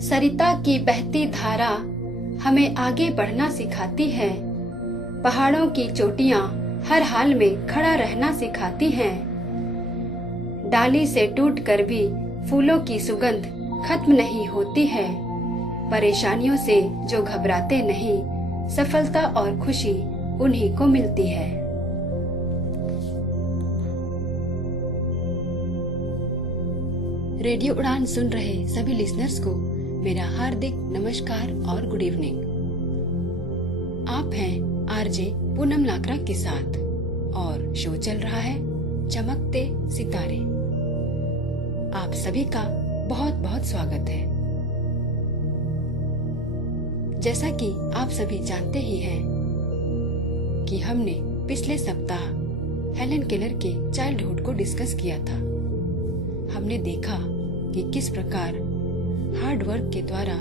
सरिता की बहती धारा हमें आगे बढ़ना सिखाती है। पहाड़ों की चोटियां हर हाल में खड़ा रहना सिखाती हैं। डाली से टूटकर भी फूलों की सुगंध खत्म नहीं होती है। परेशानियों से जो घबराते नहीं, सफलता और खुशी उन्हीं को मिलती है। रेडियो उड़ान सुन रहे सभी लिसनर्स को मेरा हार्दिक नमस्कार और गुड इवनिंग। आप हैं आरजे पूनम लाकरा के साथ और शो चल रहा है चमकते सितारे। आप सभी का बहुत बहुत स्वागत है। जैसा कि आप सभी जानते ही हैं कि हमने पिछले सप्ताह हेलन केलर के चाइल्डहुड को डिस्कस किया था। हमने देखा कि किस प्रकार हार्ड वर्क के द्वारा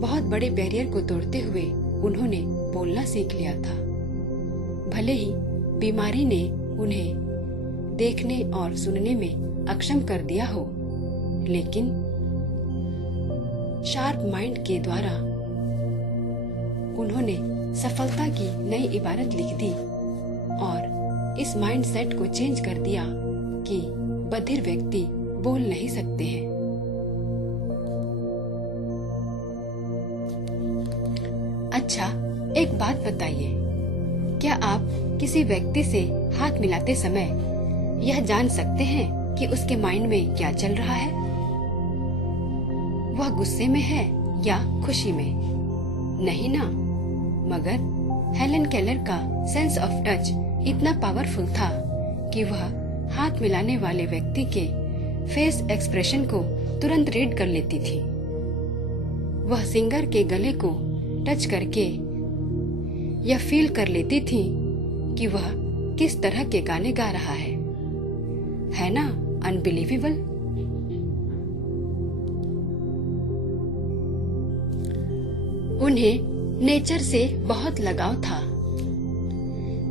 बहुत बड़े बैरियर को तोड़ते हुए उन्होंने बोलना सीख लिया था। भले ही बीमारी ने उन्हें देखने और सुनने में अक्षम कर दिया हो, लेकिन शार्प माइंड के द्वारा उन्होंने सफलता की नई इबारत लिख दी और इस माइंड सेट को चेंज कर दिया कि बधिर व्यक्ति बोल नहीं सकते हैं। अच्छा, एक बात बताइए, क्या आप किसी व्यक्ति से हाथ मिलाते समय यह जान सकते हैं कि उसके माइंड में क्या चल रहा है? वह गुस्से में है या खुशी में? नहीं ना। मगर हेलन केलर का सेंस ऑफ टच इतना पावरफुल था कि वह हाथ मिलाने वाले व्यक्ति के फेस एक्सप्रेशन को तुरंत रीड कर लेती थी। वह सिंगर के गले को टच करके यह फील कर लेती थी कि वह किस तरह के गाने गा रहा है ना? अनबिलीवेबल। उन्हें नेचर से बहुत लगाव था।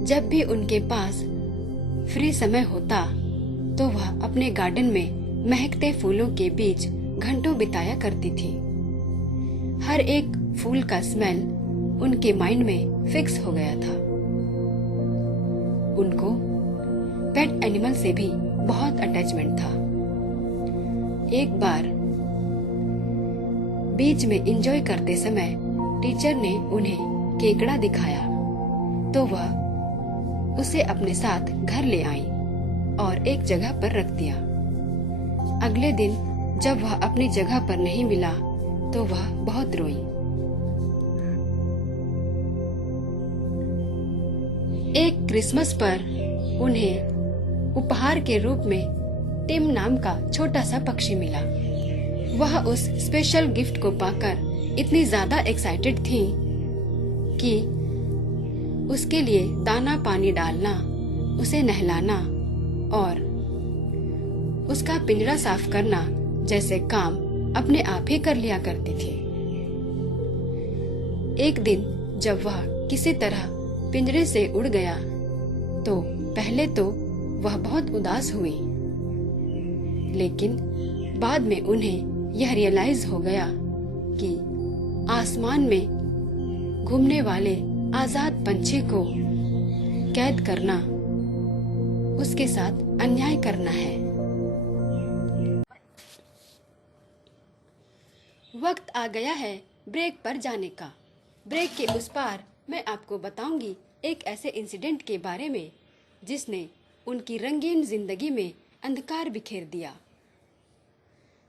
जब भी उनके पास फ्री समय होता तो वह अपने गार्डन में महकते फूलों के बीच घंटों बिताया करती थी। हर एक फूल का स्मेल उनके माइंड में फिक्स हो गया था। उनको पेट एनिमल से भी बहुत अटैचमेंट था। एक बार बीच में एंजॉय करते समय टीचर ने उन्हें केकड़ा दिखाया तो वह उसे अपने साथ घर ले आई और एक जगह पर रख दिया। अगले दिन जब वह अपनी जगह पर नहीं मिला तो वह बहुत रोई। एक क्रिसमस पर उन्हें उपहार के रूप में टिम नाम का छोटा सा पक्षी मिला। वह उस स्पेशल गिफ्ट को पाकर इतनी ज्यादा एक्साइटेड थी कि उसके लिए दाना पानी डालना, उसे नहलाना और उसका पिंजरा साफ करना जैसे काम अपने आप ही कर लिया करती थी। एक दिन जब वह किसी तरह पिंजरे से उड़ गया तो पहले तो वह बहुत उदास हुई, लेकिन बाद में उन्हें यह रियलाइज हो गया कि आसमान में घूमने वाले आजाद पंछी को कैद करना उसके साथ अन्याय करना है। वक्त आ गया है ब्रेक पर जाने का। ब्रेक के उस पार मैं आपको बताऊंगी एक ऐसे इंसिडेंट के बारे में जिसने उनकी रंगीन जिंदगी में अंधकार बिखेर दिया।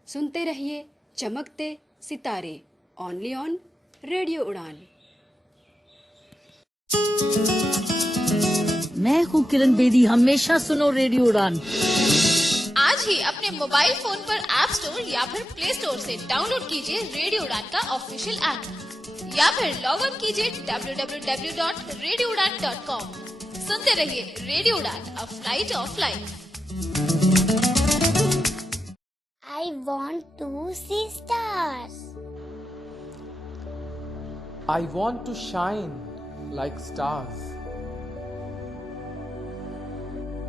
सुनते रहिए चमकते सितारे, ओनली ऑन रेडियो उड़ान। मैं हूँ किरण बेदी, हमेशा सुनो रेडियो उड़ान। आज ही अपने मोबाइल फोन पर ऐप स्टोर या फिर प्ले स्टोर से डाउनलोड कीजिए रेडियो उड़ान का ऑफिशियल ऐप या फिर लॉग इन कीजिए www.radioudan.com। सुनते रहिए रेडियो उड़ान, a flight of life. I want to see stars. I want to shine like stars.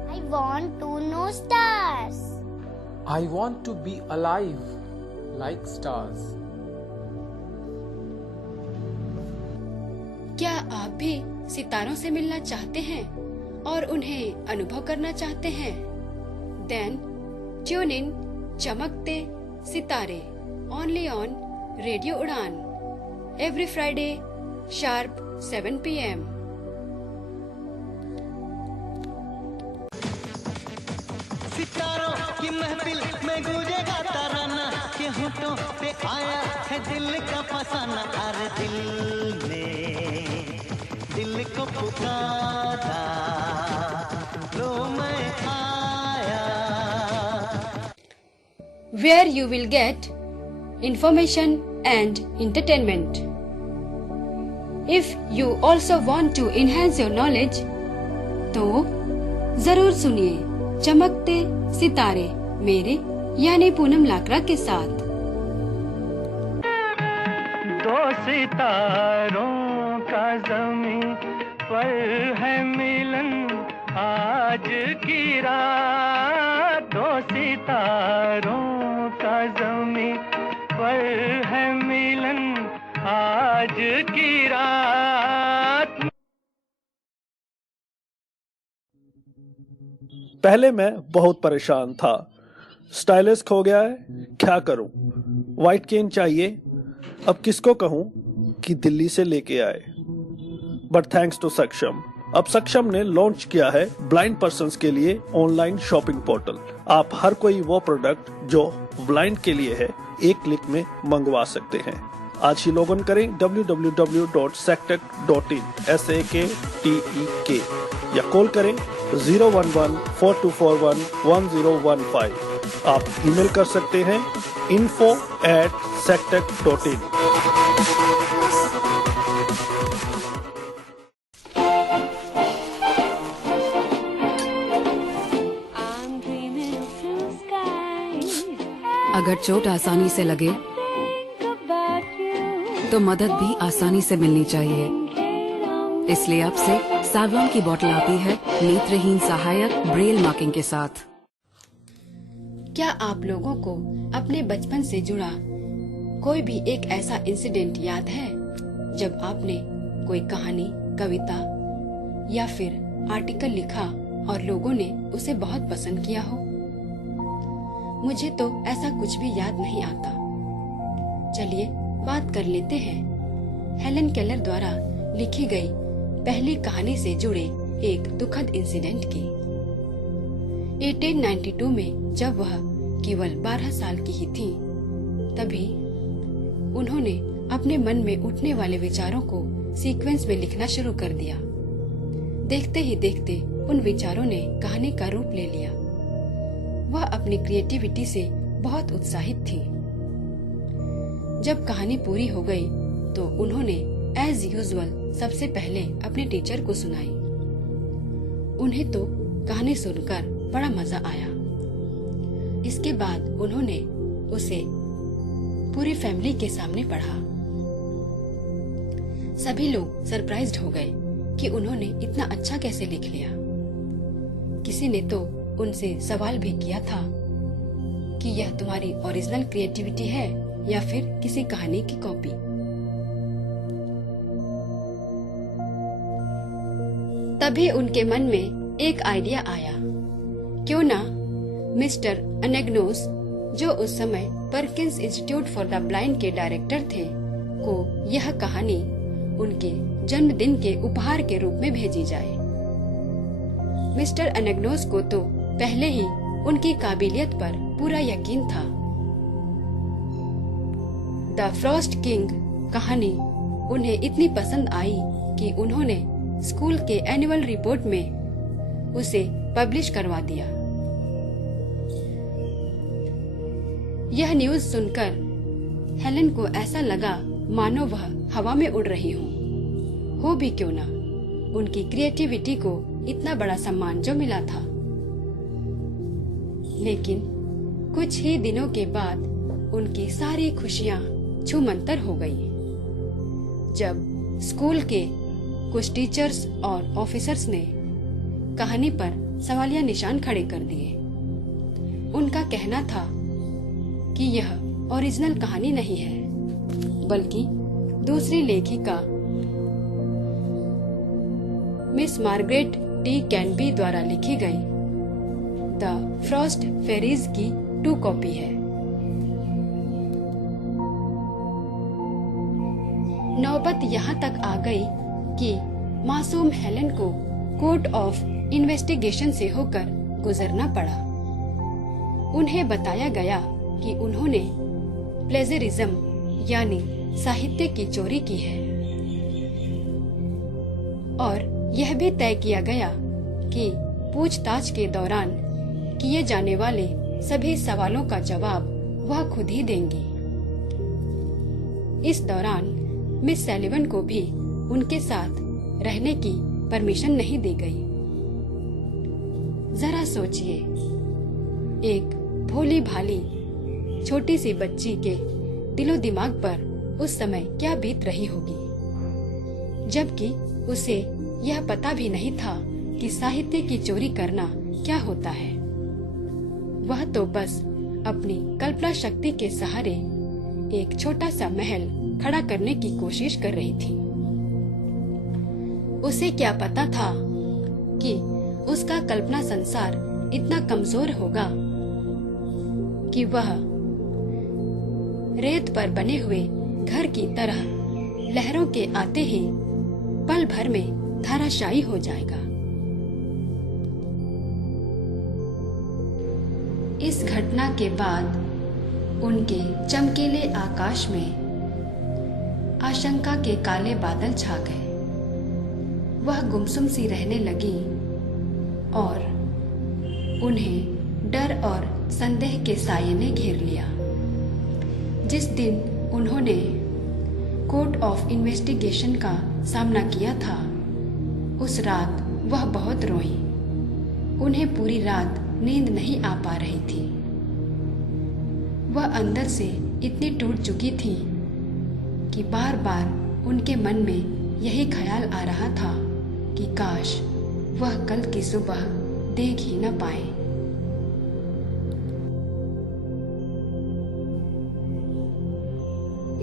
I want to know stars. I want to be alive like stars. क्या आप भी सितारों से मिलना चाहते हैं और उन्हें अनुभव करना चाहते हैं? Then tune in चमकते सितारे only on रेडियो उड़ान every Friday sharp 7 PM. सितारों की महफिल में गूंजेगा तराना के होठों पे आया है दिल का फसाना। अरे दिल ने दिल को पुकारा, लो मैं आया। Where you will get information and entertainment. If you also want to enhance your knowledge, तो जरूर सुनिए चमकते सितारे मेरे यानी पूनम लाकरा के साथ। दो सितारों का ज़मीं पर है मिलन आज की रात। दो सितारों का ज़मीं पर है मिलन आज की रात। पहले मैं बहुत परेशान था। स्टाइलिश खो गया है, क्या करूं? व्हाइट केन चाहिए, अब किसको कहूं कि दिल्ली से लेके आए। बट थैंक्स टू सक्षम, अब सक्षम ने लॉन्च किया है ब्लाइंड पर्सन्स के लिए ऑनलाइन शॉपिंग पोर्टल। आप हर कोई वो प्रोडक्ट जो ब्लाइंड के लिए है एक क्लिक में मंगवा सकते हैं। आज ही लॉग इन करें www.sectec.in SAKTEK या कॉल करें 011-4241-1015। आप ईमेल कर सकते हैं info@sectec.in। अगर चोट आसानी से लगे तो मदद भी आसानी से मिलनी चाहिए। इसलिए अब से सावलॉन की बोतल आती है नेत्रहीन सहायक ब्रेल मार्किंग के साथ। क्या आप लोगों को अपने बचपन से जुड़ा कोई भी एक ऐसा इंसिडेंट याद है जब आपने कोई कहानी, कविता या फिर आर्टिकल लिखा और लोगों ने उसे बहुत पसंद किया हो? मुझे तो ऐसा कुछ भी याद नहीं आता। चलिए बात कर लेते हैं हेलन केलर द्वारा लिखी गई पहली कहानी से जुड़े एक दुखद इंसिडेंट की। 1892 में जब वह केवल 12 साल की ही थी, तभी उन्होंने अपने मन में उठने वाले विचारों को सीक्वेंस में लिखना शुरू कर दिया। देखते ही देखते उन विचारों ने कहानी का रूप ले लिया। वह अपनी क्रिएटिविटी से बहुत उत्साहित थी। जब कहानी पूरी हो गई तो उन्होंने एज यूजुअल सबसे पहले अपने टीचर को सुनाई। उन्हें तो कहानी सुनकर बड़ा मजा आया। इसके बाद उन्होंने उसे पूरी फैमिली के सामने पढ़ा। सभी लोग सरप्राइज्ड हो गए कि उन्होंने इतना अच्छा कैसे लिख लिया। किसी ने तो उनसे सवाल भी किया था कि यह तुम्हारी ओरिजिनल क्रिएटिविटी है या फिर किसी कहानी की कॉपी। तभी उनके मन में एक आइडिया आया, क्यों ना मिस्टर अनेग्नोस, जो उस समय Perkins institute for the blind के डायरेक्टर थे, को यह कहानी उनके जन्मदिन के उपहार के रूप में भेजी जाए। मिस्टर अनेग्नोस को तो पहले ही उनकी काबिलियत पर पूरा यकीन था। द फ्रॉस्ट किंग कहानी उन्हें इतनी पसंद आई कि उन्होंने स्कूल के एनुअल रिपोर्ट में उसे पब्लिश करवा दिया। यह न्यूज़ सुनकर हेलन को ऐसा लगा मानो वह हवा में उड़ रही हो भी क्यों ना। उनकी क्रिएटिविटी को इतना बड़ा सम्मान जो मिला था। लेकिन कुछ ही दिनों के बाद उनकी सारी खुशियां छूमंतर हो गई जब स्कूल के कुछ टीचर्स और ऑफिसर्स ने कहानी पर सवालिया निशान खड़े कर दिए। उनका कहना था कि यह ओरिजिनल कहानी नहीं है, बल्कि दूसरी लेखिका मिस मार्गरेट टी कैनबी द्वारा लिखी गई द फ्रॉस्ट फेरीज की 2 कॉपी है। नौबत यहाँ तक आ गई कि मासूम हेलन को कोर्ट ऑफ इन्वेस्टिगेशन से होकर गुजरना पड़ा। उन्हें बताया गया कि उन्होंने प्लेजरिज्म यानी साहित्य की चोरी की है और यह भी तय किया गया कि पूछताछ के दौरान किए जाने वाले सभी सवालों का जवाब वह खुद ही देंगी। इस दौरान मिस सैलिवन को भी उनके साथ रहने की परमिशन नहीं दी गई। जरा सोचिए, एक भोली भाली छोटी सी बच्ची के दिलो दिमाग पर उस समय क्या बीत रही होगी, जबकि उसे यह पता भी नहीं था कि साहित्य की चोरी करना क्या होता है। वह तो बस अपनी कल्पना शक्ति के सहारे एक छोटा सा महल खड़ा करने की कोशिश कर रही थी। उसे क्या पता था कि उसका कल्पना संसार इतना कमजोर होगा कि वह रेत पर बने हुए घर की तरह लहरों के आते ही पल भर में धराशायी हो जाएगा। इस घटना के बाद उनके चमकीले आकाश में आशंका के काले बादल छा गए। वह गुमसुम सी रहने लगी और उन्हें डर और संदेह के साये ने घेर लिया। जिस दिन उन्होंने कोर्ट ऑफ इन्वेस्टिगेशन का सामना किया था, उस रात वह बहुत रोई। उन्हें पूरी रात नींद नहीं आ पा रही थी। वह अंदर से इतनी टूट चुकी थी कि बार बार उनके मन में यही ख्याल आ रहा था कि काश वह कल की सुबह देख ही न पाए।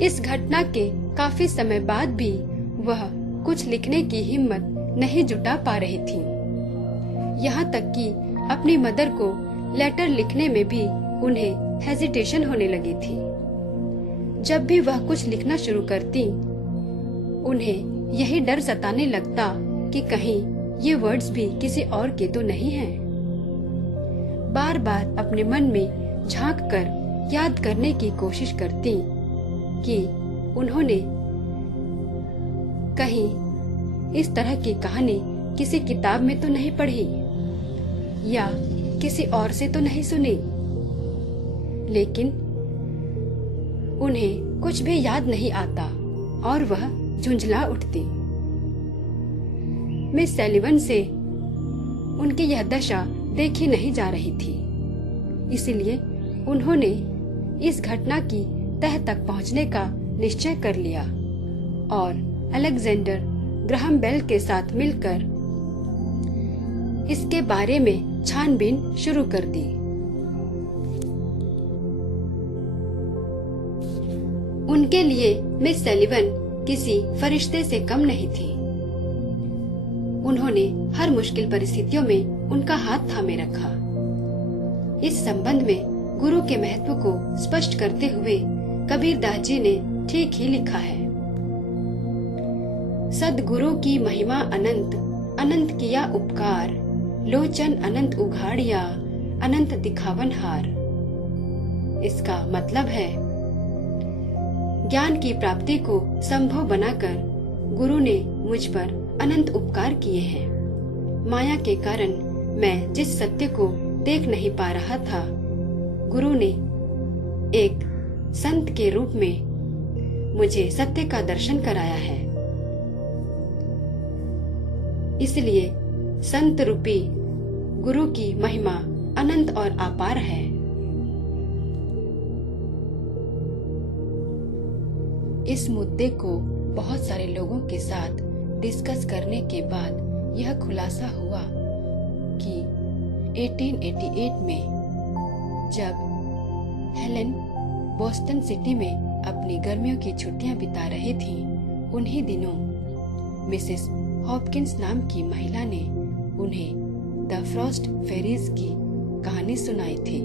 इस घटना के काफी समय बाद भी वह कुछ लिखने की हिम्मत नहीं जुटा पा रही थी। यहाँ तक कि अपनी मदर को लेटर लिखने में भी उन्हें हेजिटेशन होने लगी थी। जब भी वह कुछ लिखना शुरू करती, उन्हें यही डर सताने लगता कि कहीं ये वर्ड्स भी किसी और के तो नहीं हैं। बार बार अपने मन में झांक कर याद करने की कोशिश करती कि उन्होंने कहीं इस तरह की कहानी किसी किताब में तो नहीं पढ़ी या किसी और से तो नहीं सुनी, लेकिन उन्हें कुछ भी याद नहीं आता और वह झुंझला उठती। मिस सैलिवन से उनकी यह दशा देखी नहीं जा रही थी, इसलिए उन्होंने इस घटना की तह तक पहुंचने का निश्चय कर लिया और अलेक्जेंडर ग्राहम बेल के साथ मिलकर इसके बारे में छानबीन शुरू कर दी। उनके लिए मिस सैलिवन किसी फरिश्ते से कम नहीं थी। उन्होंने हर मुश्किल परिस्थितियों में उनका हाथ थामे रखा। इस संबंध में गुरु के महत्व को स्पष्ट करते हुए कबीरदास जी ने ठीक ही लिखा है। सद्गुरु की महिमा अनंत, अनंत किया उपकार, लोचन अनंत उघाड़िया, अनंत दिखावन हार। इसका मतलब है ज्ञान की प्राप्ति को संभव बनाकर गुरु ने मुझ पर अनंत उपकार किए हैं। माया के कारण मैं जिस सत्य को देख नहीं पा रहा था, गुरु ने एक संत के रूप में मुझे सत्य का दर्शन कराया है। इसलिए संत रूपी गुरु की महिमा अनंत और अपार है। इस मुद्दे को बहुत सारे लोगों के साथ डिस्कस करने के बाद यह खुलासा हुआ कि 1888 में जब हेलेन बोस्टन सिटी में अपनी गर्मियों की छुट्टियां बिता रही थी, उन्हीं दिनों मिसेस हॉपकिंस नाम की महिला ने उन्हें द फ्रॉस्ट फेरीज की कहानी सुनाई थी,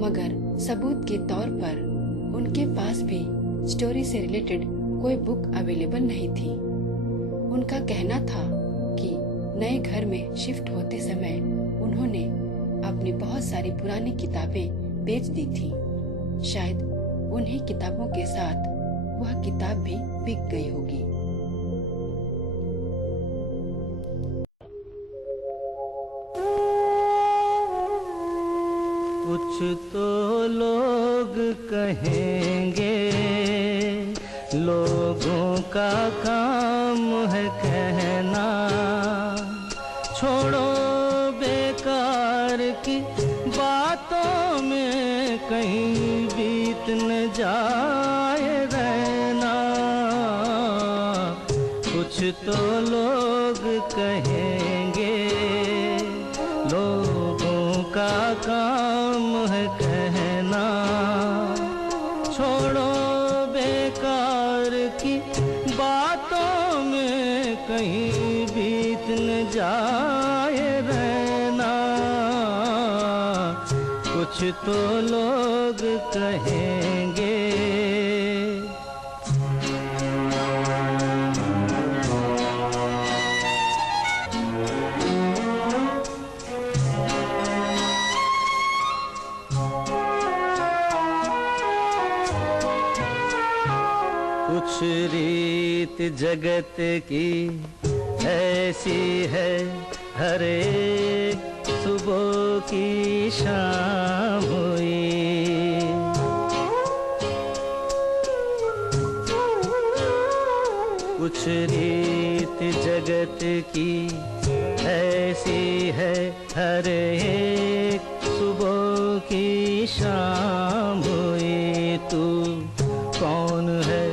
मगर सबूत के तौर पर उनके पास भी स्टोरी से रिलेटेड कोई बुक अवेलेबल नहीं थी। उनका कहना था कि नए घर में शिफ्ट होते समय उन्होंने अपनी बहुत सारी पुरानी किताबें बेच दी थी। शायद उन्हीं किताबों के साथ वह किताब भी बिक गई होगी। कुछ तो लोग कहेंगे, लोगों का काम है कहना, छोड़ो बेकार की बातों में कहीं बीत न जाए रहना। कुछ तो लोग कहेंगे, लोगों का काम है कहना, छोड़ो बेकार की बातों में कहीं बीत न जाए रहना। कुछ तो लोग कहेंगे। कुछ रीत जगत की ऐसी है, हर एक सुबह की शाम हुई। कुछ रीत जगत की ऐसी है, हर एक सुबह की शाम हुई। तू कौन है,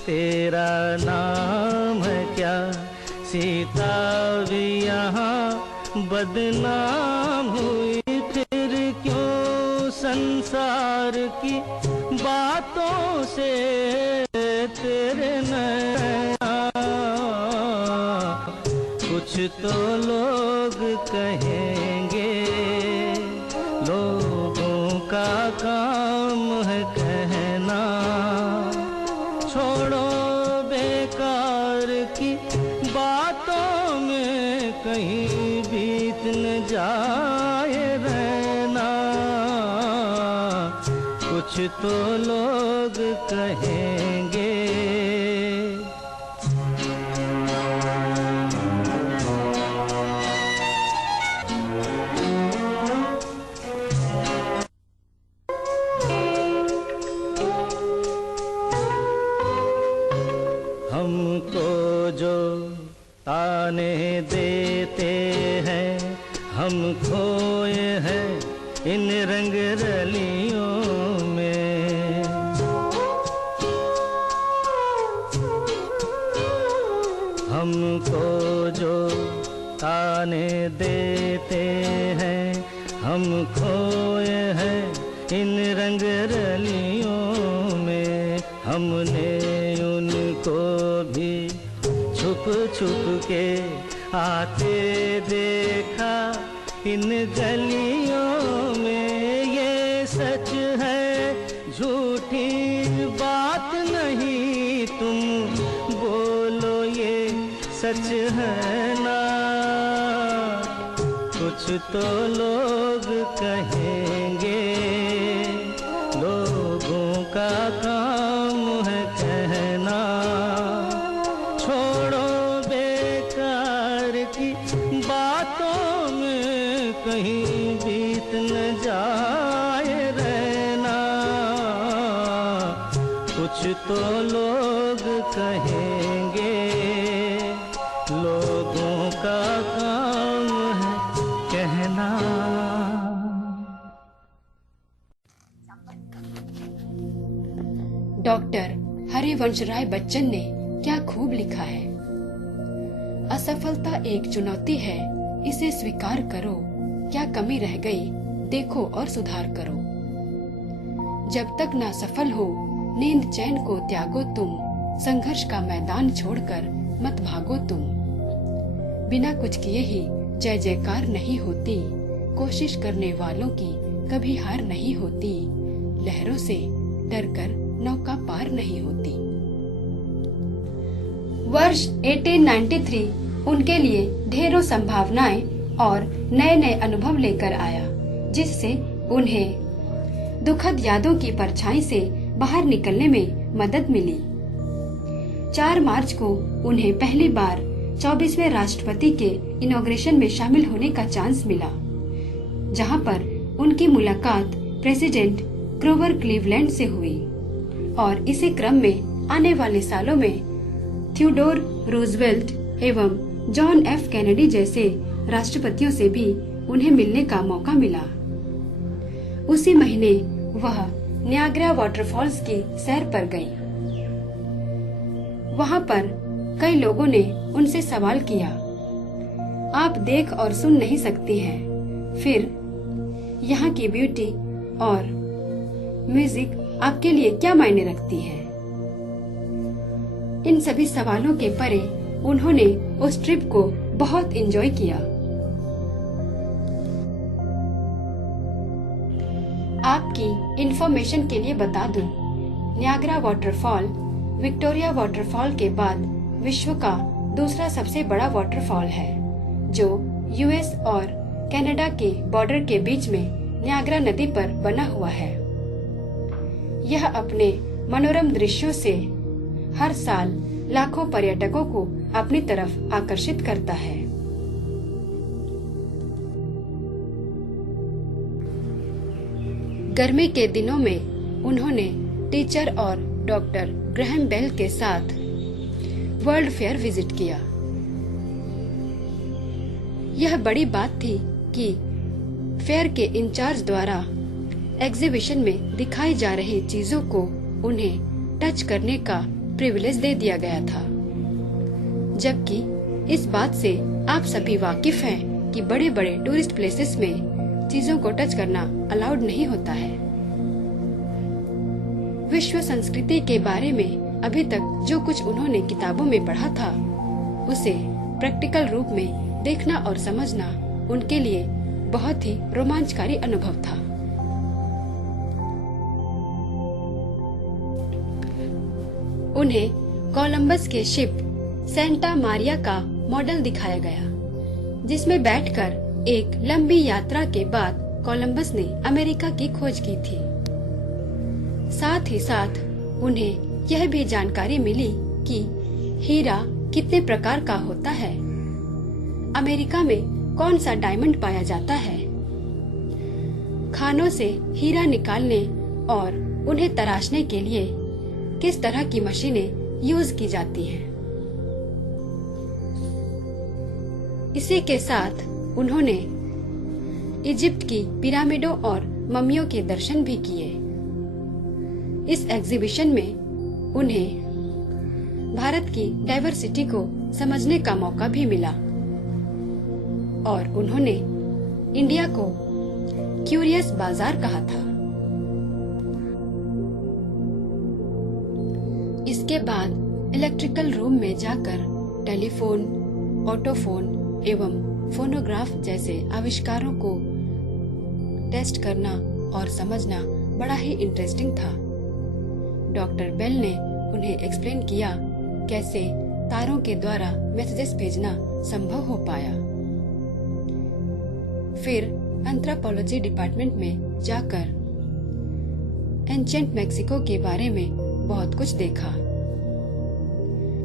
तेरा नाम है क्या, सीता भी यहाँ बदनाम हुई। फिर क्यों संसार की बातों से तेरे नैना। कुछ तो लोग कहेंगे, लोगों का काम है कहना, छोड़ो बेकार की बातों में कहीं बीत न जाए रहना। कुछ तो लोग कहेंगे। हमको जो ताने देते हैं, हम खोए हैं इन रंग रलियों में। हमको जो ताने देते हैं, हम खोए हैं इन रंग रलियों में। हमने उनको भी छुप छुप के आते देखा इन गलियों में। ये सच है, झूठी बात नहीं, तुम बोलो ये सच है ना। कुछ तो लोग कहेंगे, लोगों का काम है कहना, छोड़ो बेकार की बातों में कहीं बीत न जाए रहना। कुछ तो लोग कहेंगे, लोगों का काम है कहना। डॉक्टर हरिवंश राय बच्चन ने क्या खूब लिखा है। असफलता एक चुनौती है, इसे स्वीकार करो। क्या कमी रह गई, देखो और सुधार करो। जब तक ना सफल हो नींद चैन को त्यागो तुम, संघर्ष का मैदान छोड़कर मत भागो तुम। बिना कुछ किए ही जय जयकार नहीं होती, कोशिश करने वालों की कभी हार नहीं होती, लहरों से डरकर नौका पार नहीं होती। वर्ष 1893 उनके लिए ढेरों संभावनाएं और नए नए अनुभव लेकर आया, जिससे उन्हें दुखद यादों की परछाई से बाहर निकलने में मदद मिली। 4 मार्च को उन्हें पहली बार 24वें राष्ट्रपति के इनॉग्रेशन में शामिल होने का चांस मिला, जहां पर उनकी मुलाकात प्रेसिडेंट ग्रोवर क्लीवलैंड से हुई और इसी क्रम में आने वाले सालों में थियोडोर रूजवेल्ट एवं जॉन एफ कैनेडी जैसे राष्ट्रपतियों से भी उन्हें मिलने का मौका मिला। उसी महीने वह नियाग्रा वाटरफॉल्स की सैर पर गई। वहां पर कई लोगों ने उनसे सवाल किया, आप देख और सुन नहीं सकती हैं, फिर यहाँ की ब्यूटी और म्यूजिक आपके लिए क्या मायने रखती है? इन सभी सवालों के परे उन्होंने उस ट्रिप को बहुत एंजॉय किया। आपकी इंफॉर्मेशन के लिए बता दूं, नियाग्रा वाटरफॉल विक्टोरिया वाटरफॉल के बाद विश्व का दूसरा सबसे बड़ा वाटरफॉल है, जो यूएस और कनाडा के बॉर्डर के बीच में नियाग्रा नदी पर बना हुआ है। यह अपने मनोरम दृश्यों से हर साल लाखों पर्यटकों को अपनी तरफ आकर्षित करता है। गर्मी के दिनों में उन्होंने टीचर और डॉक्टर ग्रैहम बेल के साथ वर्ल्ड फेयर विजिट किया। यह बड़ी बात थी कि फेयर के इंचार्ज द्वारा एग्जीबिशन में दिखाई जा रही चीजों को उन्हें टच करने का प्रिविलेज दे दिया गया था, जबकि इस बात से आप सभी वाकिफ हैं कि बड़े बड़े टूरिस्ट प्लेसेस में चीजों को टच करना अलाउड नहीं होता है। विश्व संस्कृति के बारे में अभी तक जो कुछ उन्होंने किताबों में पढ़ा था, उसे प्रैक्टिकल रूप में देखना और समझना उनके लिए बहुत ही रोमांचकारी अनुभव था। उन्हें कोलंबस के शिप सेंटा मारिया का मॉडल दिखाया गया, जिसमें बैठकर एक लंबी यात्रा के बाद कोलंबस ने अमेरिका की खोज की थी। साथ ही साथ उन्हें यह भी जानकारी मिली कि हीरा कितने प्रकार का होता है, अमेरिका में कौन सा डायमंड पाया जाता है, खानों से हीरा निकालने और उन्हें तराशने के लिए किस तरह की मशीनें यूज की जाती हैं। इसी के साथ उन्होंने इजिप्ट की पिरामिडों और मम्मियों के दर्शन भी किए। इस एग्जीबिशन में उन्हें भारत की डाइवर्सिटी को समझने का मौका भी मिला और उन्होंने इंडिया को क्यूरियस बाजार कहा था। इसके बाद इलेक्ट्रिकल रूम में जाकर टेलीफोन, ऑटोफोन एवं फोनोग्राफ जैसे आविष्कारों को टेस्ट करना और समझना बड़ा ही इंटरेस्टिंग था। डॉक्टर बेल ने उन्हें एक्सप्लेन किया कैसे तारों के द्वारा मैसेजेस भेजना संभव हो पाया। फिर एंथ्रोपोलॉजी डिपार्टमेंट में जाकर एंशिएंट मैक्सिको के बारे में बहुत कुछ देखा।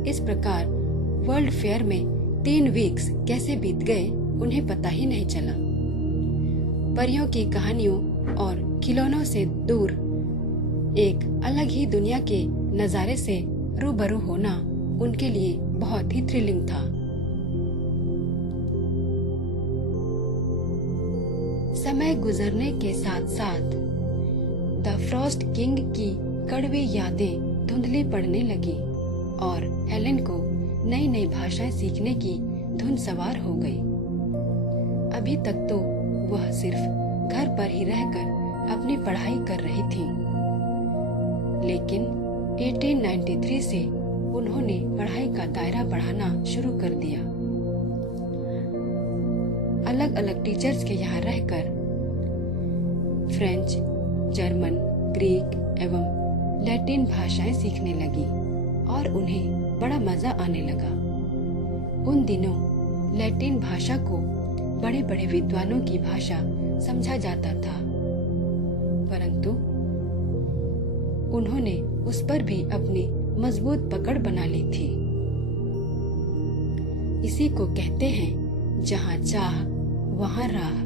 इस प्रकार वर्ल्ड फेयर में 3 वीक्स कैसे बीत गए उन्हें पता ही नहीं चला। परियों की कहानियों और खिलौनों से दूर एक अलग ही दुनिया के नजारे से रूबरू होना उनके लिए बहुत ही थ्रिलिंग था। समय गुजरने के साथ साथ द फ्रॉस्ट किंग की कड़वी यादें धुंधली पड़ने लगी और हेलेन को नई नई भाषाएं सीखने की धुन सवार हो गई। अभी तक तो वह सिर्फ घर पर ही रहकर अपनी पढ़ाई कर रही थी, लेकिन 1893 से उन्होंने पढ़ाई का दायरा बढ़ाना शुरू कर दिया। अलग अलग टीचर्स के यहाँ रहकर फ्रेंच, जर्मन, ग्रीक एवं लैटिन भाषाएं सीखने लगी और उन्हें बड़ा मजा आने लगा। उन दिनों लैटिन भाषा को बड़े बड़े विद्वानों की भाषा समझा जाता था, परंतु उन्होंने उस पर भी अपनी मजबूत पकड़ बना ली थी। इसी को कहते हैं जहाँ चाह वहाँ राह।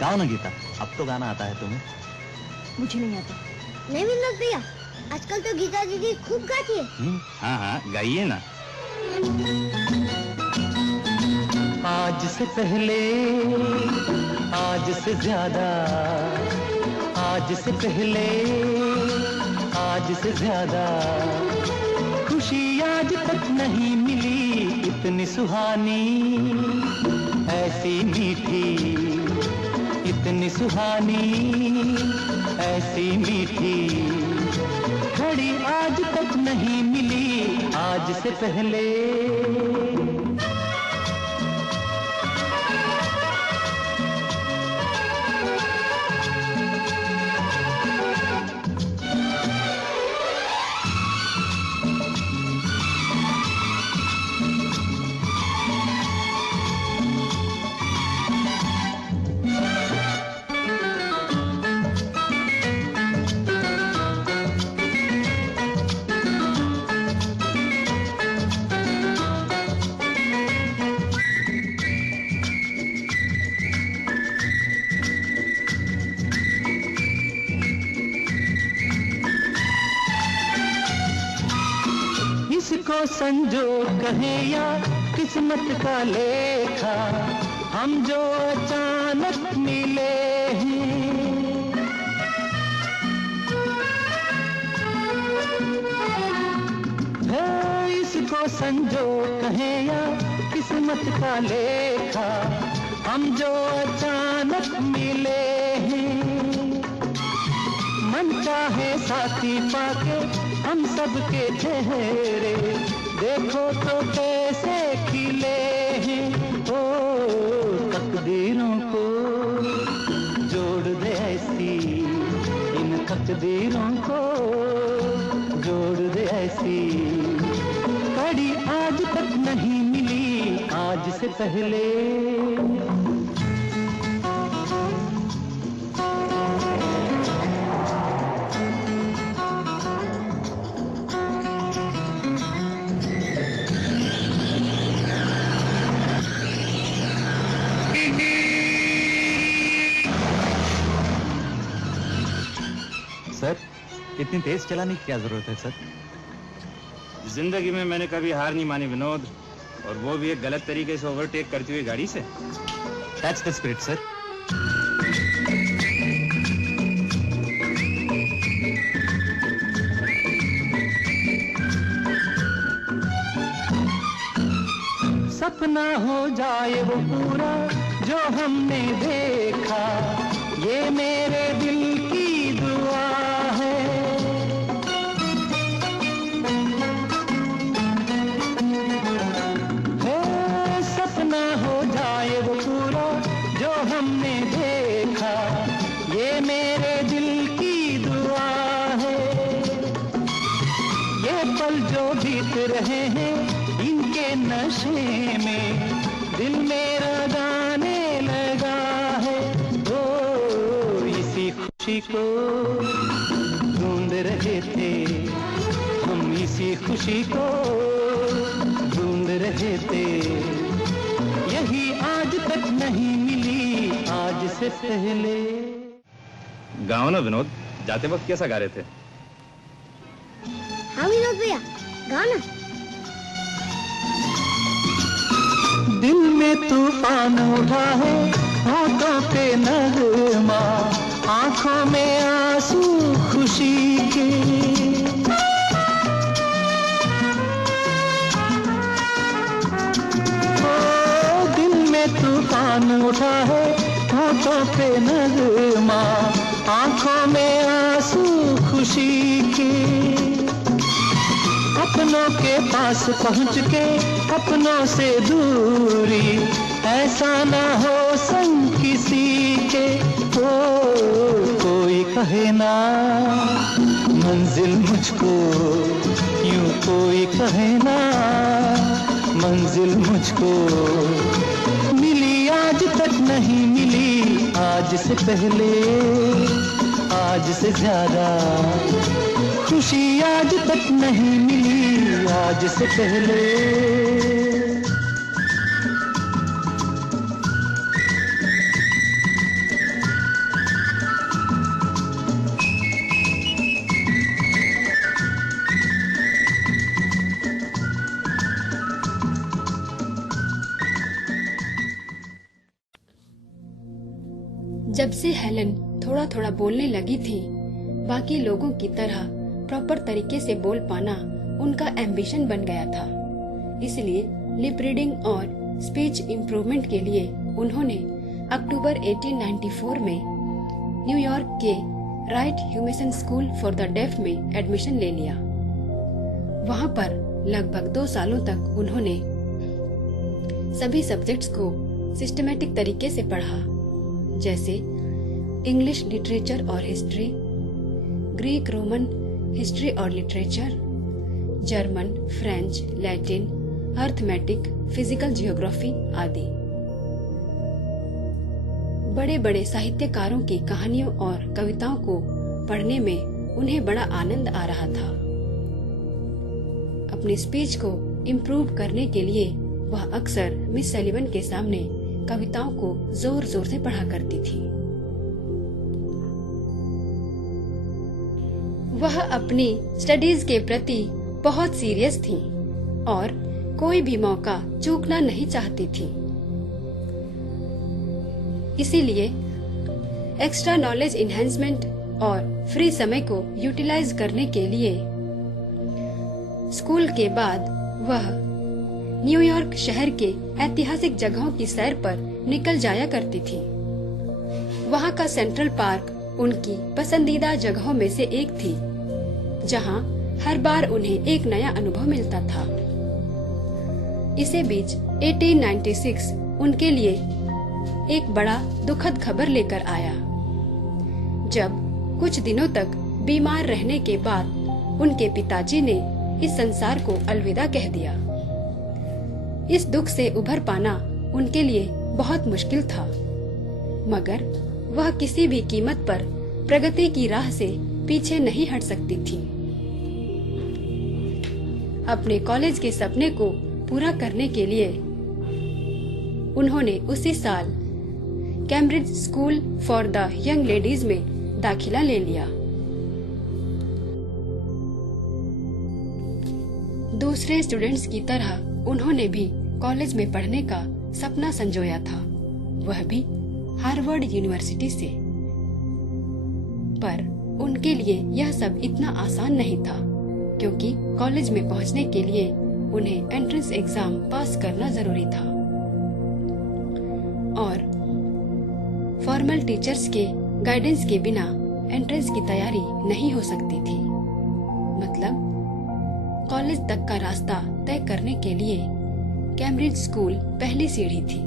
गाओ ना गीता, अब तो गाना आता है तुम्हें। मुझे नहीं आता। नहीं विनोद भैया, आजकल तो गीता दीदी खूब गाती है। हाँ हाँ गाइए ना। आज से पहले, आज से ज्यादा, आज से पहले, आज से ज्यादा खुशी आज तक नहीं मिली इतनी सुहानी, ऐसी मीठी, इतनी सुहानी, ऐसी मीठी घड़ी आज तक नहीं मिली आज से पहले। इसको संजोग कहे या किस्मत का लेखा, हम जो अचानक मिले हैं। है इसको संजोग कहे या किस्मत का लेखा, हम जो अचानक मिले हैं। मन चाहे साथी पाके हम सबके चेहरे देखो तो कैसे खिले हैं। ओ तकदीरों को जोड़ दे ऐसी, इन तकदीरों को जोड़ दे ऐसी कड़ी आज तक नहीं मिली आज से पहले। सर, इतनी तेज चलाने की क्या जरूरत है सर? जिंदगी में मैंने कभी हार नहीं मानी विनोद, और वो भी एक गलत तरीके से ओवरटेक करती हुई गाड़ी से। That's the spirit sir. सपना हो जाए वो पूरा जो हमने देखा, ये मेरे दिल की दुआ है। सपना हो जाए वो पूरा जो हमने देखा, ये मेरे दिल की दुआ है। ये पल जो बीत रहे हैं इनके नशे में दिल मेरा गाने लगा है। ओ इसी खुशी को ढूंढ रहे थे हम, इसी खुशी को ढूंढ रहे थे, यही तक नहीं मिली आज से पहले। गाओ ना विनोद, जाते वक्त कैसा गा रहे थे? हाँ विनोद भैया, गाना। दिल में तूफान उठा है, होठों पे नगमा, आंखों में आंसू खुशी के। ओ दिल में तूफान उठा है, होठों पे नगमा, आंखों में आंसू खुशी के। अपनों के पास पहुंच के अपनों से दूरी, ऐसा ना हो संग किसी के। ओ कोई कहे ना मंजिल मुझको, यूं कोई कहे ना मंजिल मुझको, मिली आज तक नहीं मिली आज से पहले। आज से ज्यादा खुशी आज तक नहीं मिली आज से पहले। जब से हेलन थोड़ा थोड़ा बोलने लगी थी, बाकी लोगों की तरह प्रॉपर तरीके से बोल पाना उनका एम्बिशन बन गया था। इसलिए लिप रीडिंग और स्पीच इम्प्रूवमेंट के लिए उन्होंने अक्टूबर 1894 में न्यूयॉर्क के Wright Humason school for the deaf में एडमिशन ले लिया। वहां पर लगभग 2 सालों तक उन्होंने सभी सब्जेक्ट्स को सिस्टमैटिक तरीके से पढ़ा, जैसे इंग्लिश लिटरेचर और हिस्ट्री, ग्रीक रोमन हिस्ट्री और literature, German, French, Latin, arithmetic, physical geography आदि। बड़े बड़े साहित्यकारों की कहानियों और कविताओं को पढ़ने में उन्हें बड़ा आनंद आ रहा था। अपनी स्पीच को इम्प्रूव करने के लिए वह अक्सर मिस सलीवन के सामने कविताओं को जोर जोर से पढ़ा करती थी। वह अपनी स्टडीज के प्रति बहुत सीरियस थी और कोई भी मौका चूकना नहीं चाहती थी। इसीलिए एक्स्ट्रा नॉलेज इन्हेंसमेंट और फ्री समय को यूटिलाइज करने के लिए स्कूल के बाद वह न्यूयॉर्क शहर के ऐतिहासिक जगहों की सैर पर निकल जाया करती थी। वहाँ का सेंट्रल पार्क उनकी पसंदीदा जगहों में से एक थी, जहाँ हर बार उन्हें एक नया अनुभव मिलता था। इसी बीच 1896 उनके लिए एक बड़ा दुखद खबर लेकर आया, जब कुछ दिनों तक बीमार रहने के बाद उनके पिताजी ने इस संसार को अलविदा कह दिया। इस दुख से उभर पाना उनके लिए बहुत मुश्किल था, मगर वह किसी भी कीमत पर प्रगति की राह से पीछे नहीं हट सकती थी। अपने कॉलेज के सपने को पूरा करने के लिए उन्होंने उसी साल Cambridge school for the young ladies में दाखिला ले लिया। दूसरे स्टूडेंट्स की तरह उन्होंने भी कॉलेज में पढ़ने का सपना संजोया था, वह भी हार्वर्ड यूनिवर्सिटी से। पर उनके लिए यह सब इतना आसान नहीं था, क्योंकि कॉलेज में पहुंचने के लिए उन्हें एंट्रेंस एग्जाम पास करना जरूरी था और फॉर्मल टीचर्स के गाइडेंस के बिना एंट्रेंस की तैयारी नहीं हो सकती थी। मतलब कॉलेज तक का रास्ता तय करने के लिए कैम्ब्रिज स्कूल पहली सीढ़ी थी।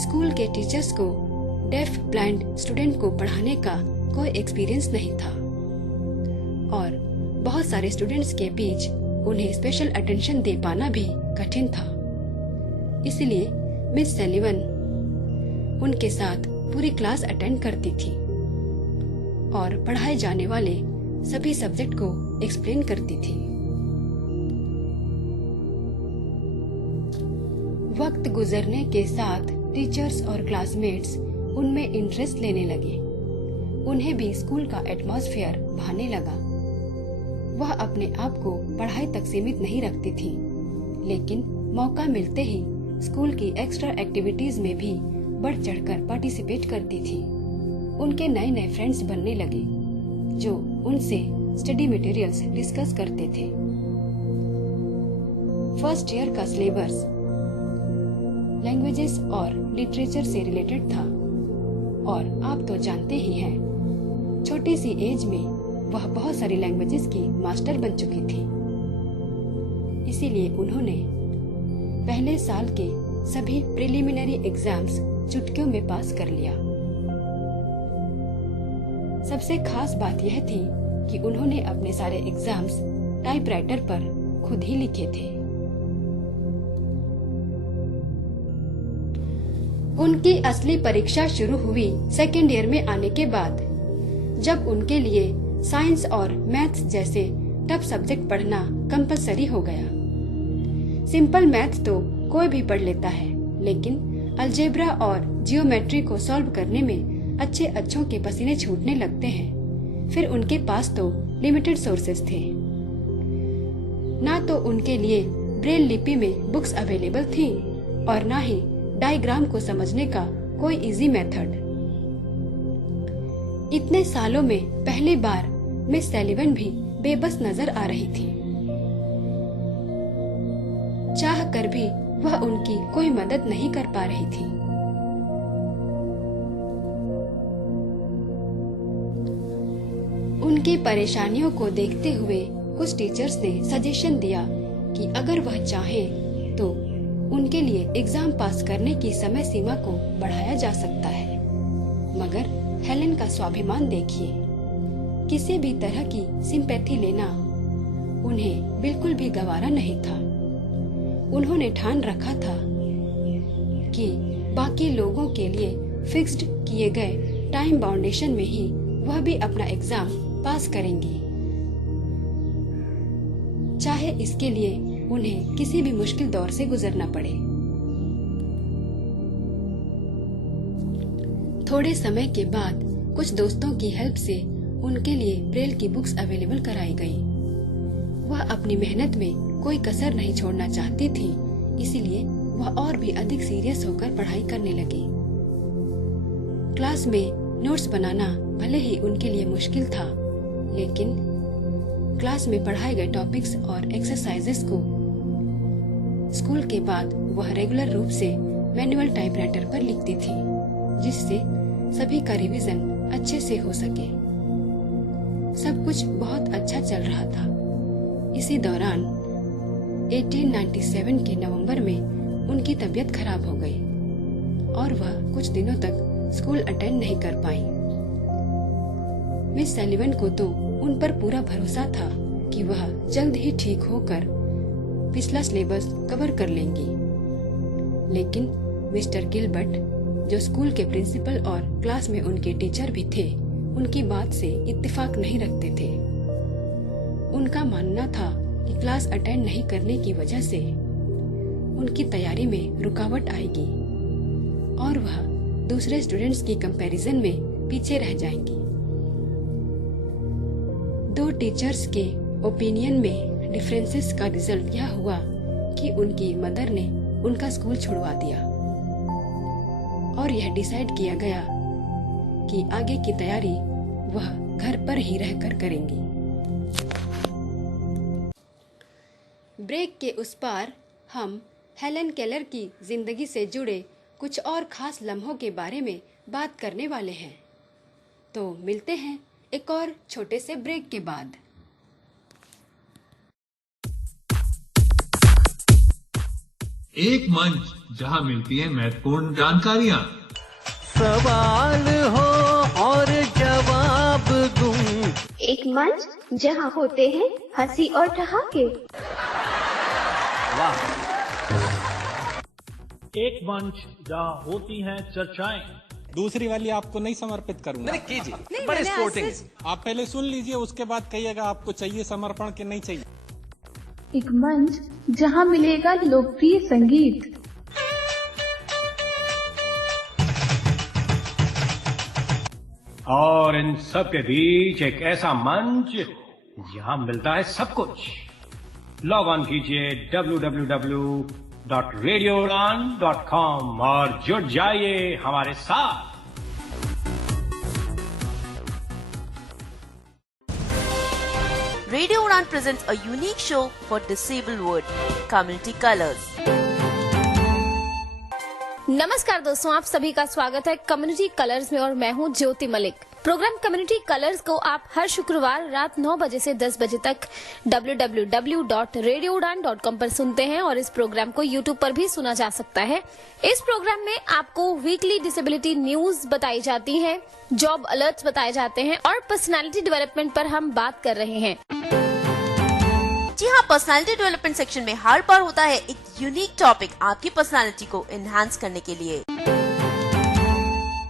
स्कूल के टीचर्स को डेफ ब्लाइंड स्टूडेंट को पढ़ाने का कोई एक्सपीरियंस नहीं था और बहुत सारे स्टूडेंट्स के बीच उन्हें स्पेशल अटेंशन दे पाना भी कठिन था। इसलिए मिस सलीवन उनके साथ पूरी क्लास अटेंड करती थी और पढ़ाए जाने वाले सभी सब्जेक्ट को एक्सप्लेन करती थी। वक्त गुजरने के साथ टीचर्स और क्लासमेट्स उनमें इंटरेस्ट लेने लगे। उन्हें भी स्कूल का एटमॉस्फेयर भाने लगा। वह अपने आप को पढ़ाई तक सीमित नहीं रखती थी, लेकिन मौका मिलते ही स्कूल की एक्स्ट्रा एक्टिविटीज में भी बढ़ चढ़कर पार्टिसिपेट करती थी। उनके नए नए फ्रेंड्स बनने लगे जो उनसे स्टडी मटेरियल्स डिस्कस करते थे। फर्स्ट ईयर का सिलेबस लैंग्वेजेस और लिटरेचर से रिलेटेड था, और आप तो जानते ही हैं, छोटी सी एज में वह बहुत सारी लैंग्वेजेस की मास्टर बन चुकी थी। इसीलिए उन्होंने पहले साल के सभी प्रिलिमिनरी एग्जाम्स चुटकियों में पास कर लिया। सबसे खास बात यह थी कि उन्होंने अपने सारे एग्जाम्स टाइपराइटर पर खुद ही लिखे थे। उनकी असली परीक्षा शुरू हुई सेकेंड ईयर में आने के बाद, जब उनके लिए साइंस और मैथ्स जैसे टफ सब्जेक्ट पढ़ना कंपलसरी हो गया। सिंपल मैथ तो कोई भी पढ़ लेता है, लेकिन अलजेब्रा और जियोमेट्री को सॉल्व करने में अच्छों के पसीने छूटने लगते हैं। फिर उनके पास तो लिमिटेड सोर्सेस थे। ना तो उनके लिए ब्रेल लिपि में बुक्स अवेलेबल थी और ना ही डायग्राम को समझने का कोई इजी मेथड। इतने सालों में पहली बार मिस सैलिवन भी बेबस नजर आ रही थी। चाह कर भी वह उनकी कोई मदद नहीं कर पा रही थी। उनकी परेशानियों को देखते हुए कुछ टीचर्स ने सजेशन दिया कि अगर वह चाहे तो उनके लिए एग्जाम पास करने की समय सीमा को बढ़ाया जा सकता है। मगर हेलेन का स्वाभिमान देखिए, किसी भी तरह की सिंपैथी लेना उन्हें बिल्कुल भी गवारा नहीं था। उन्होंने ठान रखा था कि बाकी लोगों के लिए फिक्स्ड किए गए टाइम बाउंडेशन में ही वह भी अपना एग्जाम पास करेंगी, चाहे इसके लिए उन्हें किसी भी मुश्किल दौर से गुजरना पड़े। थोड़े समय के बाद कुछ दोस्तों की हेल्प से उनके लिए ब्रेल की बुक्स अवेलेबल कराई गई। वह अपनी मेहनत में कोई कसर नहीं छोड़ना चाहती थी, इसीलिए वह और भी अधिक सीरियस होकर पढ़ाई करने लगी। क्लास में नोट्स बनाना भले ही उनके लिए मुश्किल था, लेकिन क्लास में पढ़ाए गए टॉपिक्स और एक्सरसाइजेस को स्कूल के बाद वह रेगुलर रूप से मैनुअल टाइपराइटर पर लिखती थी, जिससे सभी का रिवीजन अच्छे से हो सके। सब कुछ बहुत अच्छा चल रहा था। इसी दौरान 1897 के नवंबर में उनकी तबीयत खराब हो गई और वह कुछ दिनों तक स्कूल अटेंड नहीं कर पाई। मिस सैलिवन को तो उन पर पूरा भरोसा था कि वह जल्द ही ठीक होकर पिछला सिलेबस कवर कर लेंगी, लेकिन मिस्टर गिलबर्ट, जो स्कूल के प्रिंसिपल और क्लास में उनके टीचर भी थे, उनकी बात से इत्तेफाक नहीं रखते थे। उनका मानना था कि क्लास अटेंड नहीं करने की वजह से उनकी तैयारी में रुकावट आएगी और वह दूसरे स्टूडेंट्स की कंपैरिजन में पीछे रह जाएंगी। दो टीचर्स के ओपिनियन में डिफरेंसेस का रिजल्ट यह हुआ कि उनकी मदर ने उनका स्कूल छुड़वा दिया और यह डिसाइड किया गया कि आगे की तैयारी वह घर पर ही रहकर करेंगी। ब्रेक के उस पार हम हेलेन केलर की जिंदगी से जुड़े कुछ और खास लम्हों के बारे में बात करने वाले हैं। तो मिलते हैं एक और छोटे से ब्रेक के बाद। एक मंच जहां मिलती है महत्वपूर्ण जानकारियां, सवाल हो और जवाब दूं। एक मंच जहां होते हैं हंसी और ठहाके। वाह। एक मंच जहां होती हैं चर्चाएं। दूसरी वाली आपको नहीं समर्पित करूंगा। नहीं कीजिए, बड़े स्पोर्टिंग। आप पहले सुन लीजिए, उसके बाद कहिएगा आपको चाहिए समर्पण कि नहीं चाहिए। एक मंच जहां मिलेगा लोकप्रिय संगीत। और इन सब के बीच एक ऐसा मंच जहां मिलता है सब कुछ। लॉग ऑन कीजिए www.radioudan.com और जुड़ जाइए हमारे साथ। Radio Udan presents a unique show for disabled world, Community Colors. नमस्कार दोस्तों, आप सभी का स्वागत है कम्युनिटी कलर्स में और मैं हूं ज्योति मलिक। प्रोग्राम कम्युनिटी कलर्स को आप हर शुक्रवार रात 9 बजे से 10 बजे तक www.radioudan.com पर सुनते हैं और इस प्रोग्राम को YouTube पर भी सुना जा सकता है। इस प्रोग्राम में आपको वीकली डिसेबिलिटी न्यूज बताई जाती है, जॉब अलर्ट्स बताए जाते हैं और पर्सनालिटी डेवलपमेंट पर हम बात कर रहे हैं। जी हाँ, पर्सनालिटी डेवलपमेंट सेक्शन में हर बार होता है एक यूनिक टॉपिक आपकी पर्सनालिटी को एनहांस करने के लिए।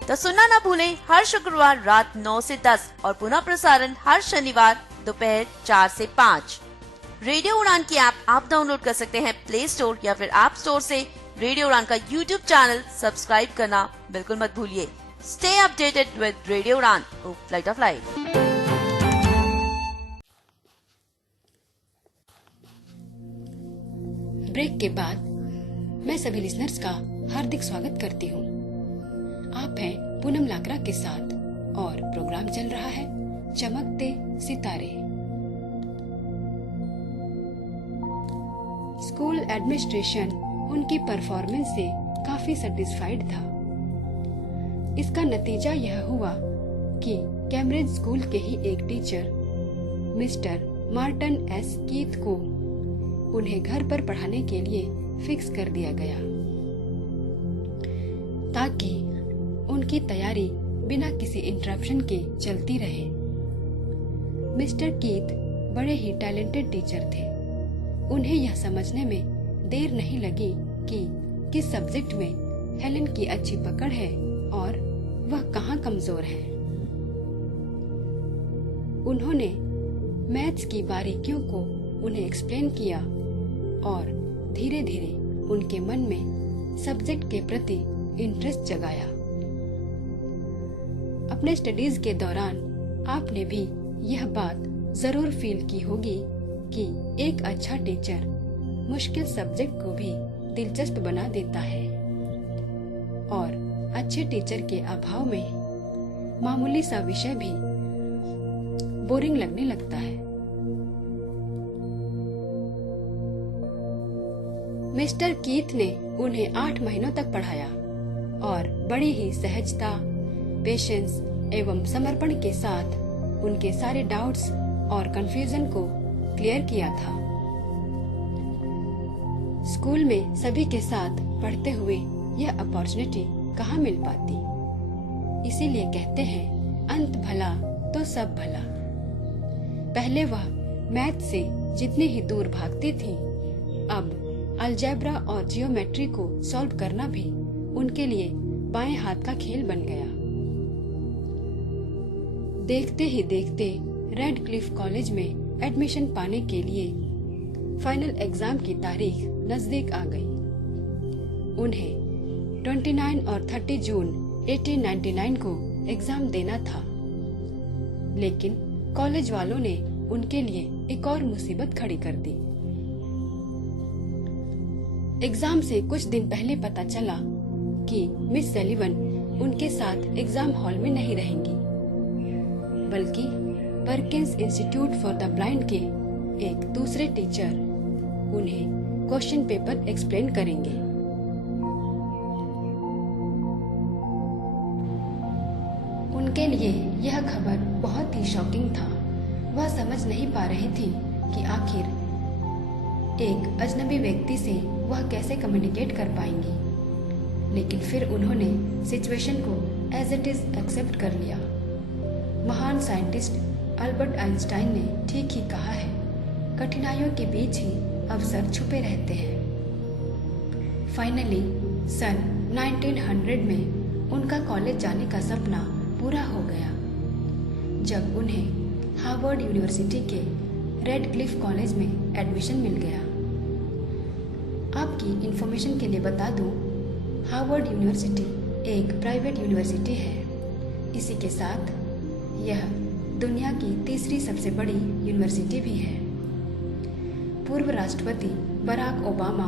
तो सुनना ना भूलें हर शुक्रवार रात 9 से 10 और पुनः प्रसारण हर शनिवार दोपहर 4 से 5। रेडियो उड़ान की ऐप आप डाउनलोड कर सकते हैं प्ले स्टोर या फिर ऐप स्टोर से। रेडियो उड़ान का यूट्यूब चैनल सब्सक्राइब करना बिल्कुल मत भूलिए। स्टे अपडेटेड विद रेडियो उड़ान, फ्लाइट ऑफ लाइफ। ब्रेक के बाद मैं सभी लिसनर्स का हार्दिक स्वागत करती हूँ। आप हैं पूनम लाकरा के साथ और प्रोग्राम चल रहा है चमकते सितारे। स्कूल एडमिनिस्ट्रेशन उनकी परफॉर्मेंस से काफी सेटिस्फाइड था। इसका नतीजा यह हुआ कि कैम्ब्रिज स्कूल के ही एक teacher mister Marton S Keith को उन्हें घर पर पढ़ाने के लिए फिक्स कर दिया गया ताकि उनकी तैयारी बिना किसी इंटरप्शन के चलती रहे। मिस्टर कीथ बड़े ही टैलेंटेड टीचर थे। उन्हें यह समझने में देर नहीं लगी कि किस सब्जेक्ट में हेलेन की अच्छी पकड़ है और वह कहाँ कमजोर है। उन्होंने मैथ्स की बारीकियों को उन्हें एक्सप्लेन किया और धीरे धीरे उनके मन में सब्जेक्ट के प्रति इंटरेस्ट जगाया। अपने स्टडीज के दौरान आपने भी यह बात जरूर फील की होगी कि एक अच्छा टीचर मुश्किल सब्जेक्ट को भी दिलचस्प बना देता है और अच्छे टीचर के अभाव में मामूली सा विषय भी बोरिंग लगने लगता है। मिस्टर कीथ ने उन्हें 8 महीनों तक पढ़ाया और बड़ी ही सहजता, पेशेंस एवं समर्पण के साथ उनके सारे डाउट्स और कंफ्यूजन को क्लियर किया था। स्कूल में सभी के साथ पढ़ते हुए यह अपॉर्चुनिटी कहाँ मिल पाती। इसीलिए कहते हैं अंत भला तो सब भला। पहले वह मैथ से जितनी ही दूर भागती थी, अब अलजेब्रा और जियोमेट्री को सॉल्व करना भी उनके लिए बाएं हाथ का खेल बन गया। देखते ही देखते रेडक्लिफ कॉलेज में एडमिशन पाने के लिए फाइनल एग्जाम की तारीख नजदीक आ गई। उन्हें 29 और 30 जून 1899 को एग्जाम देना था, लेकिन कॉलेज वालों ने उनके लिए एक और मुसीबत खड़ी कर दी। एग्जाम से कुछ दिन पहले पता चला कि मिस सलीवन उनके साथ एग्जाम हॉल में नहीं रहेंगी, बल्कि Perkins institute for the blind के एक दूसरे टीचर उन्हें क्वेश्चन पेपर एक्सप्लेन करेंगे। उनके लिए यह खबर बहुत ही शॉकिंग था। वह समझ नहीं पा रही थी कि आखिर एक अजनबी व्यक्ति से वह कैसे कम्युनिकेट कर पाएंगी, लेकिन फिर उन्होंने सिचुएशन को एज इट इज एक्सेप्ट कर लिया। महान साइंटिस्ट अल्बर्ट आइंस्टाइन ने ठीक ही कहा है, कठिनाइयों के बीच ही अवसर छुपे रहते हैं। फाइनली सन 1900 में उनका कॉलेज जाने का सपना पूरा हो गया, जब उन्हें हार्वर्ड यूनिवर्सिटी के रेडक्लिफ कॉलेज में एडमिशन मिल गया। आपकी इंफॉर्मेशन के लिए बता दूं, हार्वर्ड यूनिवर्सिटी एक प्राइवेट यूनिवर्सिटी है। इसी के साथ यह दुनिया की तीसरी सबसे बड़ी यूनिवर्सिटी भी है। पूर्व राष्ट्रपति बराक ओबामा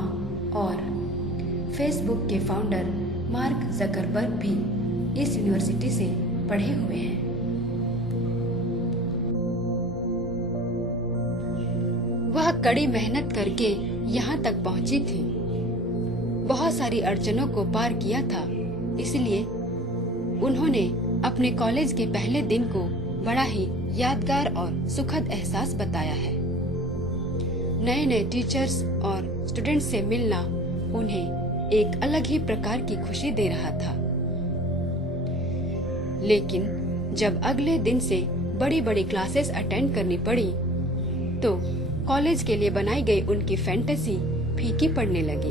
और फेसबुक के फाउंडर मार्क जकरबर्ग भी इस यूनिवर्सिटी से पढ़े हुए हैं। वह कड़ी मेहनत करके यहाँ तक पहुँची थी। बहुत सारी अड़चनों को पार किया था, इसलिए उन्होंने अपने कॉलेज के पहले दिन को बड़ा ही यादगार और सुखद एहसास बताया है। नए नए टीचर्स और स्टूडेंट्स से मिलना उन्हें एक अलग ही प्रकार की खुशी दे रहा था। लेकिन जब अगले दिन से बड़ी बड़ी क्लासेस अटेंड करनी पड़ी, तो कॉलेज के लिए बनाई गई उनकी फैंटेसी फीकी पड़ने लगी।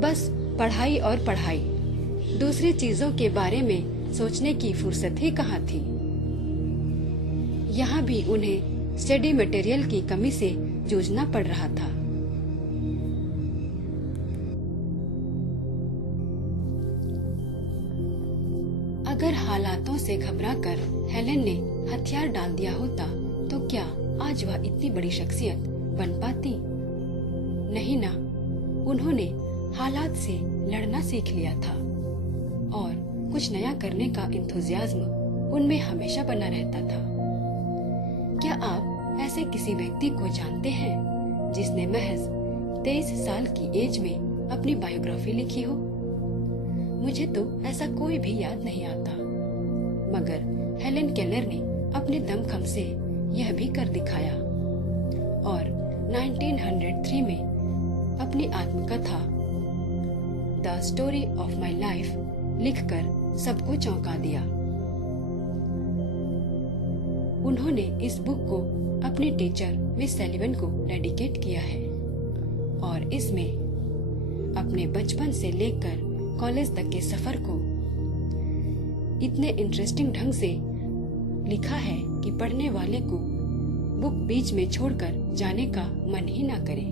बस पढ़ाई और पढ़ाई, दूसरी चीजों के बारे में सोचने की फुर्सत ही कहाँ थी। यहाँ भी उन्हें स्टडी मटेरियल की कमी से जूझना पड़ रहा था। अगर हालातों से घबराकर हेलेन ने हथियार डाल दिया होता, तो क्या आज वह इतनी बड़ी शख्सियत बन पाती? नहीं ना, उन्होंने हालात से लड़ना सीख लिया था और कुछ नया करने का इंथुजियाज्म उनमें हमेशा बना रहता था। क्या आप ऐसे किसी व्यक्ति को जानते हैं जिसने महज 23 साल की एज में अपनी बायोग्राफी लिखी हो? मुझे तो ऐसा कोई भी याद नहीं आता, मगर हेलेन केलर ने अपने दमखम से यह भी कर दिखाया और 1903 में अपनी आत्मकथा the story of my life लिखकर सबको चौंका दिया। उन्होंने इस बुक को अपने टीचर मिस सेलिवन को डेडिकेट किया है और इसमें अपने बचपन से लेकर कॉलेज तक के सफर को इतने इंटरेस्टिंग ढंग से लिखा है कि पढ़ने वाले को बुक बीच में छोड़कर जाने का मन ही ना करे।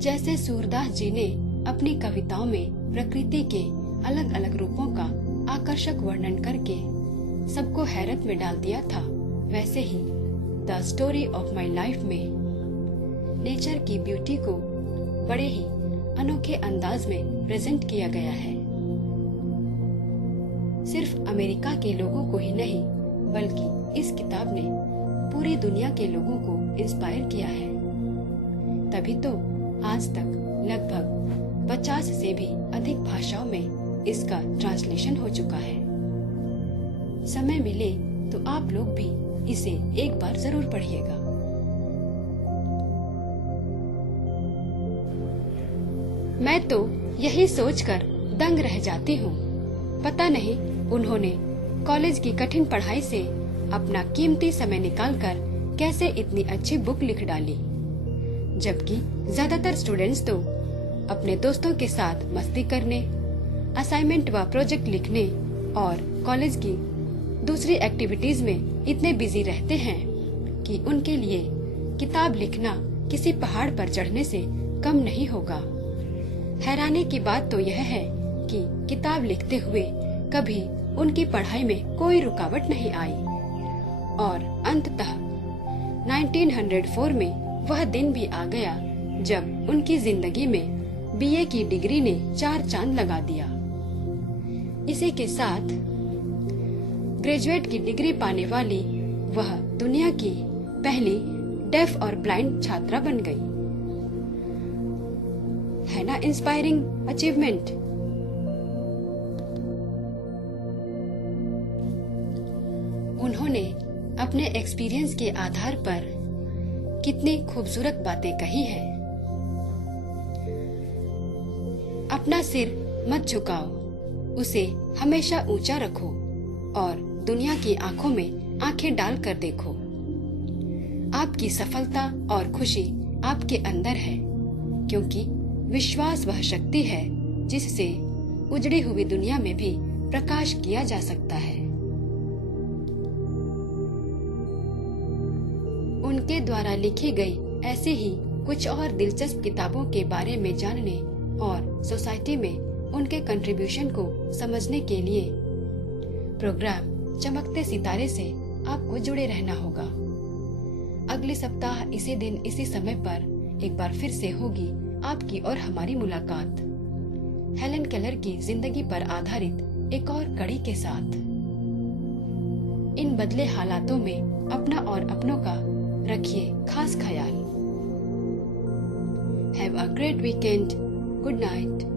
जैसे सूरदास जी ने अपनी कविताओं में प्रकृति के अलग अलग रूपों का आकर्षक वर्णन करके सबको हैरत में डाल दिया था, वैसे ही the story of my life में नेचर की ब्यूटी को बड़े ही अनोखे अंदाज में प्रेजेंट किया गया है। सिर्फ अमेरिका के लोगों को ही नहीं, बल्कि इस किताब ने पूरी दुनिया के लोगों को इंस्पायर किया है। तभी तो आज तक लगभग 50 से भी अधिक भाषाओं में इसका ट्रांसलेशन हो चुका है। समय मिले तो आप लोग भी इसे एक बार जरूर पढ़िएगा। मैं तो यही सोचकर दंग रह जाती हूँ। पता नहीं उन्होंने कॉलेज की कठिन पढ़ाई से अपना कीमती समय निकालकर कैसे इतनी अच्छी बुक लिख डाली, जबकि ज्यादातर स्टूडेंट्स तो अपने दोस्तों के साथ मस्ती करने, असाइनमेंट व प्रोजेक्ट लिखने और कॉलेज की दूसरी एक्टिविटीज में इतने बिजी रहते हैं कि उनके लिए किताब लिखना किसी पहाड़ पर चढ़ने से कम नहीं होगा। हैरानी की बात तो यह है कि किताब लिखते हुए कभी उनकी पढ़ाई में कोई रुकावट नहीं आई और अंततः 1904 में वह दिन भी आ गया जब उनकी जिंदगी में बीए की डिग्री ने 4 चांद लगा दिया। इसी के साथ ग्रेजुएट की डिग्री पाने वाली वह दुनिया की पहली डेफ और ब्लाइंड छात्रा बन गई। है ना इंस्पायरिंग अचीवमेंट। उन्होंने अपने एक्सपीरियंस के आधार पर कितनी खूबसूरत बातें कही हैं। अपना सिर मत झुकाओ, उसे हमेशा ऊंचा रखो और दुनिया की आंखों में आंखें डाल कर देखो। आपकी सफलता और खुशी आपके अंदर है, क्योंकि विश्वास वह शक्ति है जिससे उजड़ी हुई दुनिया में भी प्रकाश किया जा सकता है। उनके द्वारा लिखी गई ऐसी ही कुछ और दिलचस्प किताबों के बारे में जानने और सोसाइटी में उनके कंट्रीब्यूशन को समझने के लिए प्रोग्राम चमकते सितारे से आपको जुड़े रहना होगा। अगले सप्ताह इसी दिन इसी समय पर एक बार फिर से होगी आपकी और हमारी मुलाकात हेलन केलर की जिंदगी पर आधारित एक और कड़ी के साथ। इन बदले हालातों में अपना और अपनों का रखिए खास ख्याल। Have a great weekend. Good night.